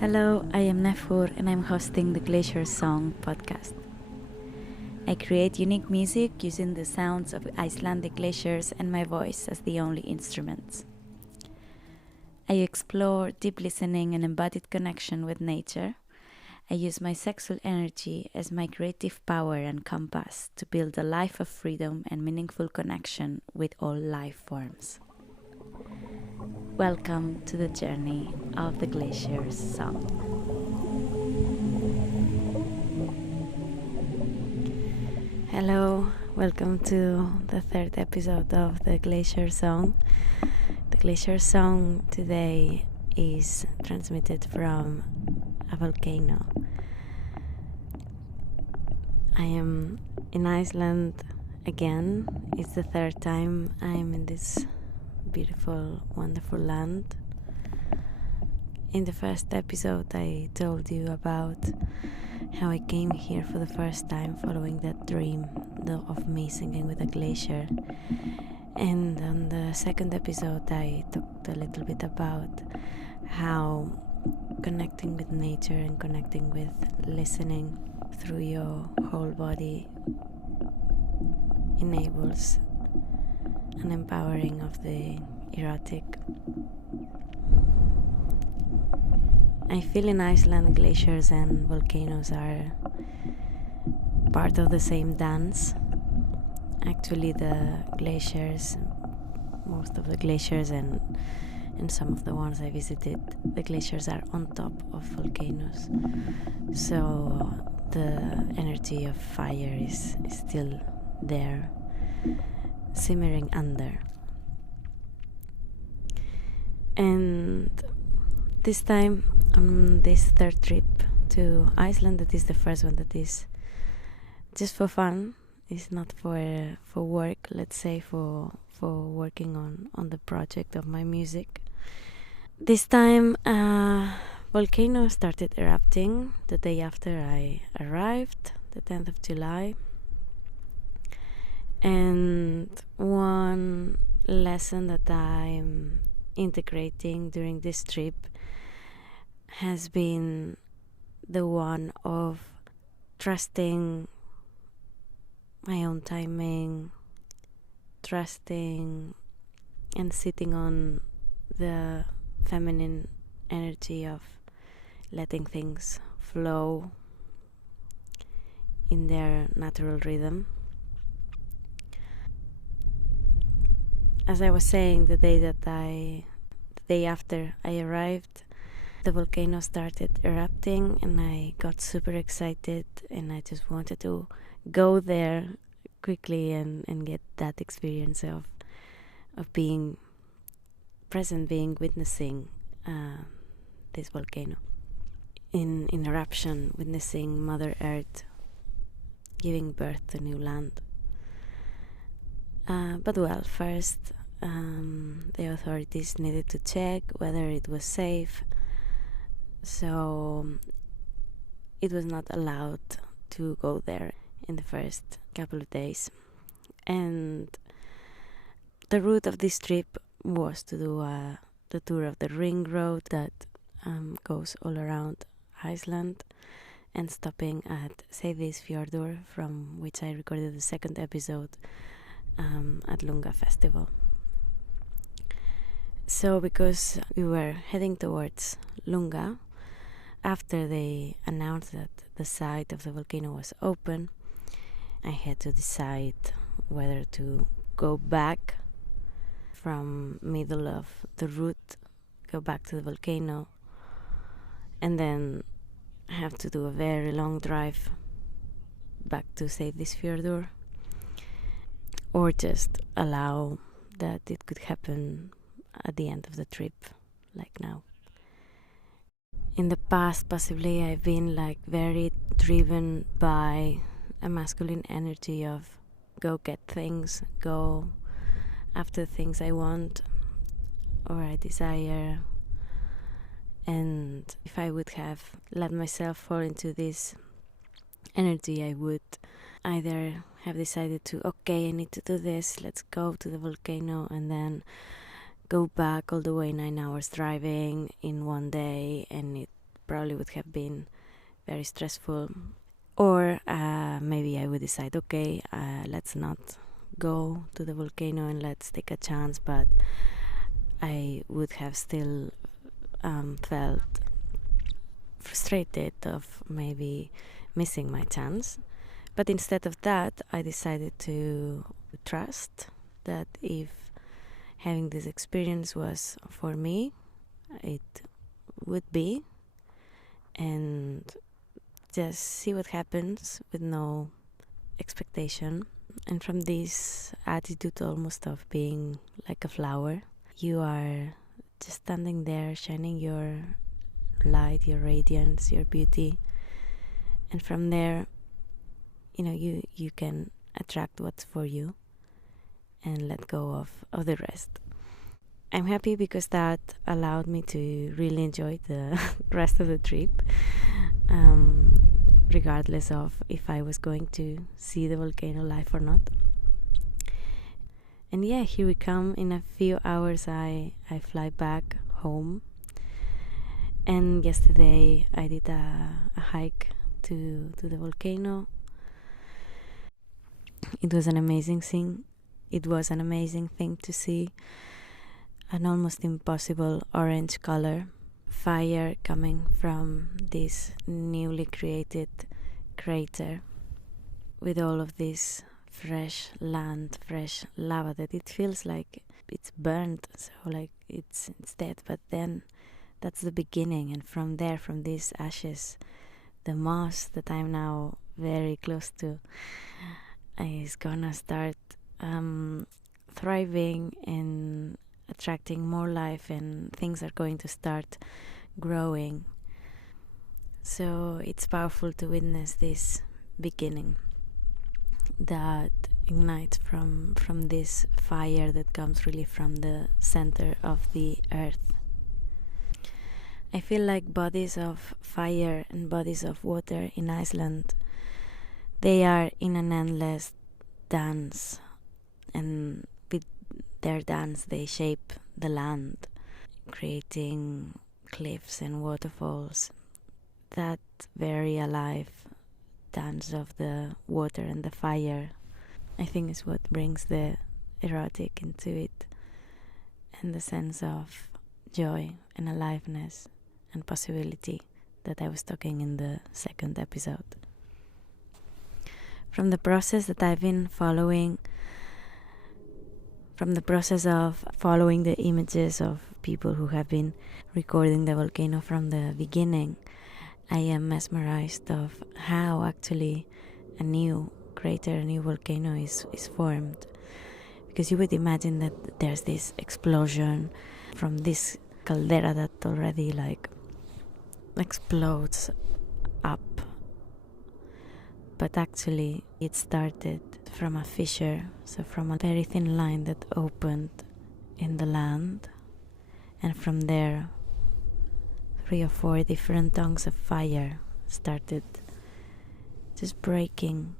Hello, I am Néfur and I'm hosting the Glacier Song podcast. I create unique music using the sounds of Icelandic glaciers and my voice as the only instruments. I explore deep listening and embodied connection with nature. I use my sexual energy as my creative power and compass to build a life of freedom and meaningful connection with all life forms. Welcome to the journey of the Glacier's song. Hello, welcome to the third episode of the Glacier Song. The Glacier Song today is transmitted from a volcano. I am in Iceland again. It's the third time I'm in this beautiful, wonderful land. In the first episode I told you about how I came here for the first time following that dream of me singing with a glacier. And on the second episode I talked a little bit about how connecting with nature and connecting with listening through your whole body enables an empowering of the erotic. I feel in Iceland glaciers and volcanoes are part of the same dance. Actually the glaciers, most of the glaciers and some of the ones I visited, the glaciers are on top of volcanoes. So the energy of fire is still there, simmering under. And this time, on this third trip to Iceland, that is the first one that is just for fun, it's not for work, let's say for working on the project of my music. This time volcano started erupting the day after I arrived, the 10th of July. And one lesson that I'm integrating during this trip has been the one of trusting my own timing, trusting and sitting on the feminine energy of letting things flow in their natural rhythm. As I was saying, the day after I arrived, the volcano started erupting and I got super excited and I just wanted to go there quickly and get that experience of being present, being witnessing this volcano in eruption, witnessing Mother Earth giving birth to new land. But first the authorities needed to check whether it was safe, so it was not allowed to go there in the first couple of days. And the route of this trip was to do the tour of the ring road that goes all around Iceland and stopping at Seyðisfjörður, from which I recorded the second episode at Lunga Festival. So because we were heading towards Lunga, after they announced that the site of the volcano was open, I had to decide whether to go back from middle of the route, go back to the volcano, and then have to do a very long drive back to Seyðisfjörður, or just allow that it could happen at the end of the trip, like now. In the past, possibly, I've been very driven by a masculine energy of go get things, go after things I want or I desire. And if I would have let myself fall into this energy, I would either have decided to, okay, I need to do this, let's go to the volcano, and then go back all the way 9 hours driving in one day, and it probably would have been very stressful. Or maybe I would decide, okay, let's not go to the volcano and let's take a chance, but I would have still felt frustrated of maybe missing my chance. But instead of that, I decided to trust that if having this experience was for me, it would be, and just see what happens with no expectation. And from this attitude almost of being like a flower, you are just standing there shining your light, your radiance, your beauty, and from there, you can attract what's for you and let go of the rest. I'm happy because that allowed me to really enjoy the rest of the trip, regardless of if I was going to see the volcano live or not. And yeah, here we come. In a few hours I fly back home. And yesterday I did a hike to the volcano. It was an amazing thing. It was an amazing thing to see an almost impossible orange color, fire coming from this newly created crater with all of this fresh land, fresh lava that it feels like it's burnt, so like it's dead, but then that's the beginning, and from there, from these ashes, the moss that I'm now very close to is gonna start thriving and attracting more life, and things are going to start growing. So it's powerful to witness this beginning that ignites from this fire that comes really from the center of the earth. I feel like bodies of fire and bodies of water in Iceland, they are in an endless dance, and with their dance they shape the land, creating cliffs and waterfalls. That very alive dance of the water and the fire, I think, is what brings the erotic into it, and the sense of joy and aliveness and possibility that I was talking in the second episode. From the process that I've been following, from the process of following the images of people who have been recording the volcano from the beginning, I am mesmerized of how actually a new crater, a new volcano is formed. Because you would imagine that there's this explosion from this caldera that already explodes up. But actually it started from a fissure, so from a very thin line that opened in the land, and from there 3 or 4 different tongues of fire started just breaking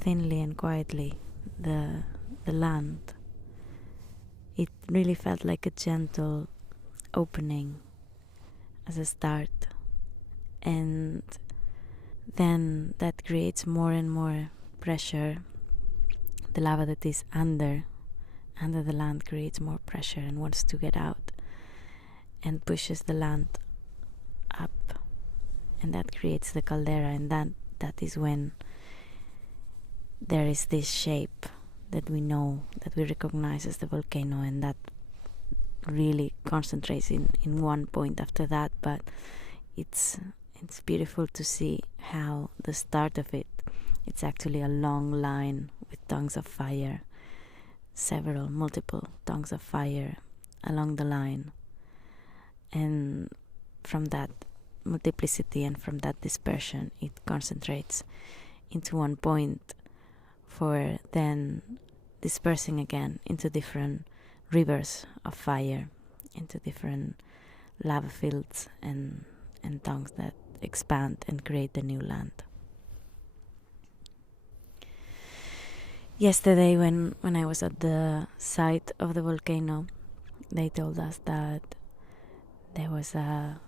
thinly and quietly the land. It really felt like a gentle opening as a start, and then that creates more and more pressure. The lava that is under the land creates more pressure and wants to get out and pushes the land up, and that creates the caldera, and that is when there is this shape that we know, that we recognize as the volcano, and that really concentrates in one point after that. But it's beautiful to see how the start of it's actually a long line with tongues of fire, multiple tongues of fire along the line, and from that multiplicity and from that dispersion it concentrates into one point, for then dispersing again into different rivers of fire, into different lava fields and tongues that expand and create the new land. Yesterday when I was at the site of the volcano, they told us that there was a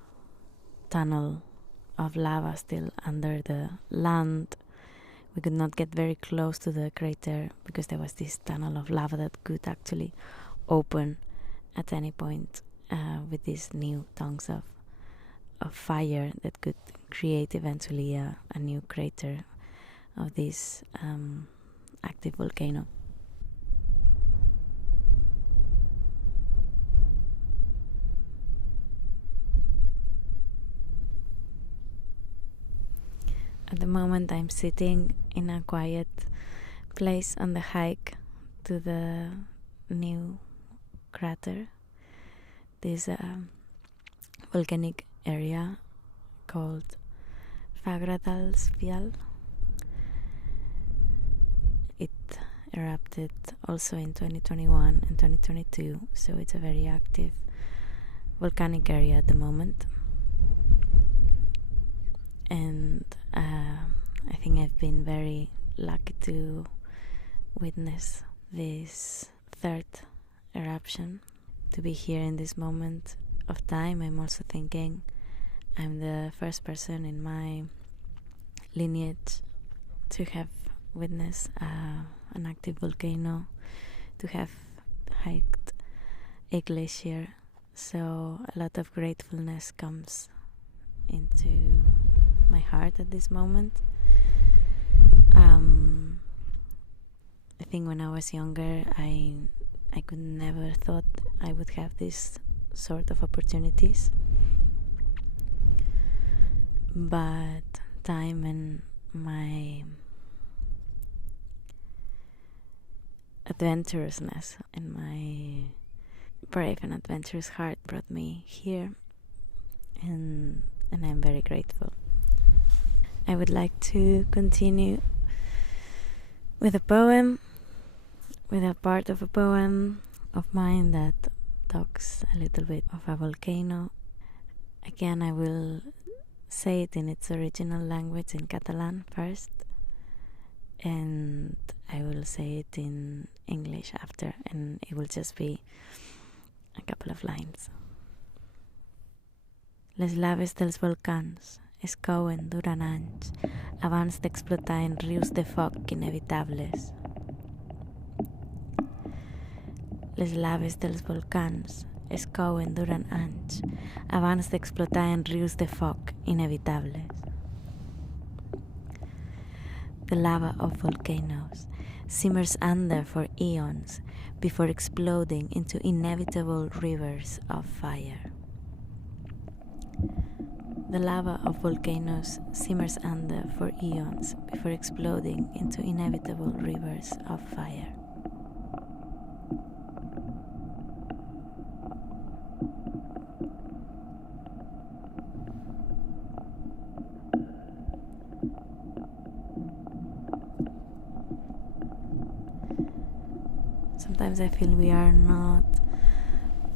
tunnel of lava still under the land. We could not get very close to the crater because there was this tunnel of lava that could actually open at any point with these new tongues of fire that could create eventually a new crater of this active volcano. At the moment I'm sitting in a quiet place on the hike to the new crater. This volcanic area called Fagradalsfjall. It erupted also in 2021 and 2022, so it's a very active volcanic area at the moment. And I think I've been very lucky to witness this third eruption, to be here in this moment of time. I'm also thinking I'm the first person in my lineage to have witnessed an active volcano, to have hiked a glacier, so a lot of gratefulness comes into my heart at this moment. I think when I was younger I could never thought I would have this sort of opportunities, but time and my adventurousness and my brave and adventurous heart brought me here, and I'm very grateful. I would like to continue with a poem, with a part of a poem of mine that talks a little bit of a volcano. Again, I will say it in its original language, in Catalan first, and I will say it in English after, and it will just be a couple of lines. Les laves dels volcans es couen durant anys abans d'explotar en rius de foc inevitables. Les laves dels volcans es couen durant anys abans d'explotar en rius de foc inevitables. The lava of volcanoes simmers under for eons before exploding into inevitable rivers of fire. The lava of volcanoes simmers under for eons before exploding into inevitable rivers of fire. Sometimes I feel we are not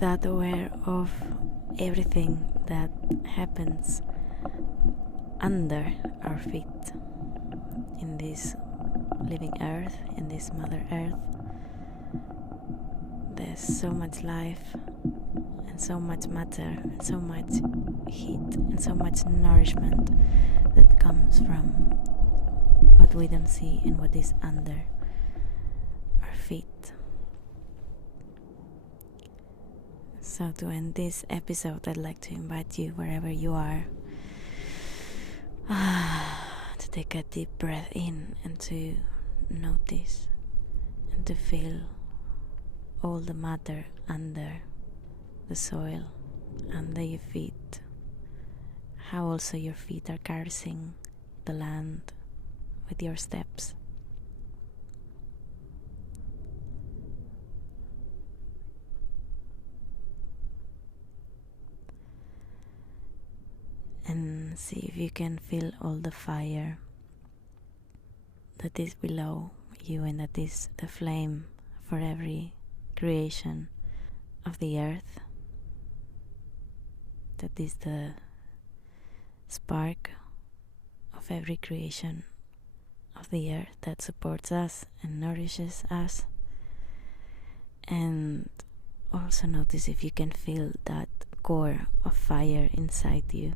that aware of everything that happens under our feet in this living earth, in this Mother Earth. There's so much life and so much matter and so much heat and so much nourishment that comes from what we don't see and what is under our feet. So to end this episode, I'd like to invite you, wherever you are, to take a deep breath in and to notice and to feel all the matter under the soil, under your feet, how also your feet are caressing the land with your steps. And see if you can feel all the fire that is below you, and that is the flame for every creation of the earth. That is the spark of every creation of the earth that supports us and nourishes us. And also notice if you can feel that core of fire inside you,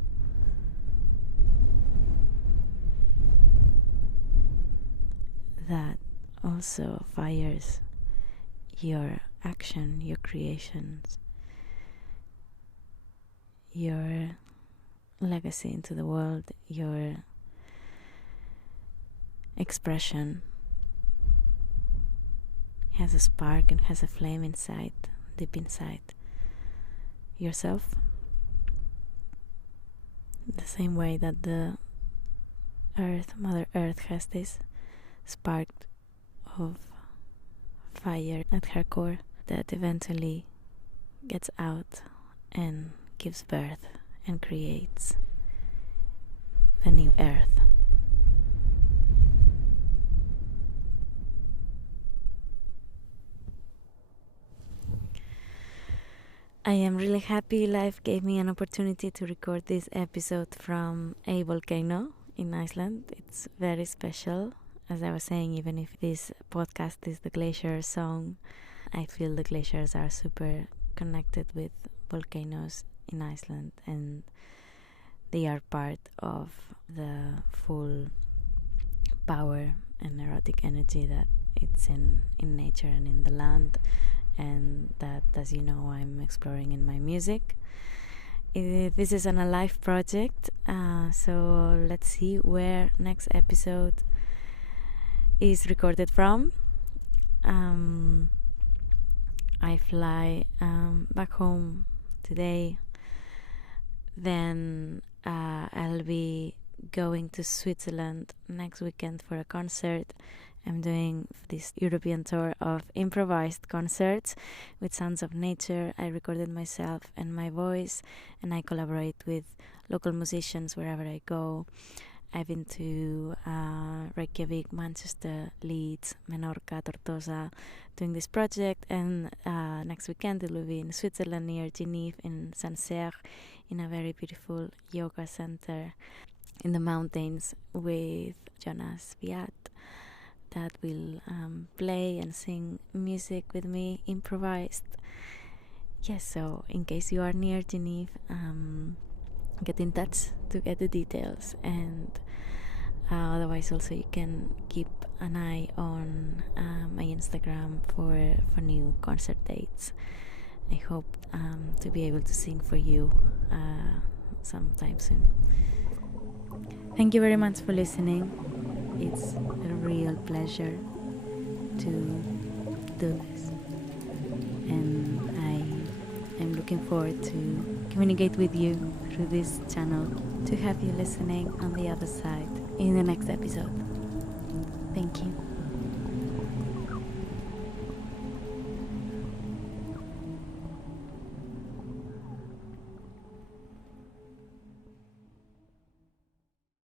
that also fires your action, your creations, your legacy into the world, your expression has a spark and has a flame inside, deep inside yourself. The same way that the earth, Mother Earth, has this spark of fire at her core that eventually gets out and gives birth and creates the new earth. I am really happy life gave me an opportunity to record this episode from a volcano in Iceland. It's very special. As I was saying, even if this podcast is the glacier song, I feel the glaciers are super connected with volcanoes in Iceland, and they are part of the full power and erotic energy that it's in nature and in the land, and that, as you know, I'm exploring in my music. This is an alive project, so let's see where next episode is recorded from. I fly back home today, then I'll be going to Switzerland next weekend for a concert. I'm doing this European tour of improvised concerts with sounds of nature. I recorded myself and my voice, and I collaborate with local musicians wherever I go. I've been to Reykjavik, Manchester, Leeds, Menorca, Tortosa doing this project, and next weekend it will be in Switzerland near Genève in Sancerre in a very beautiful yoga center in the mountains with Jonas Viat that will play and sing music with me, improvised. Yes, so in case you are near Genève, get in touch to get the details, and otherwise also you can keep an eye on my Instagram for new concert dates. I hope to be able to sing for you sometime soon. Thank you very much for listening. It's a real pleasure to do this, and I am looking forward to communicate with you through this channel, to have you listening on the other side in the next episode. Thank you.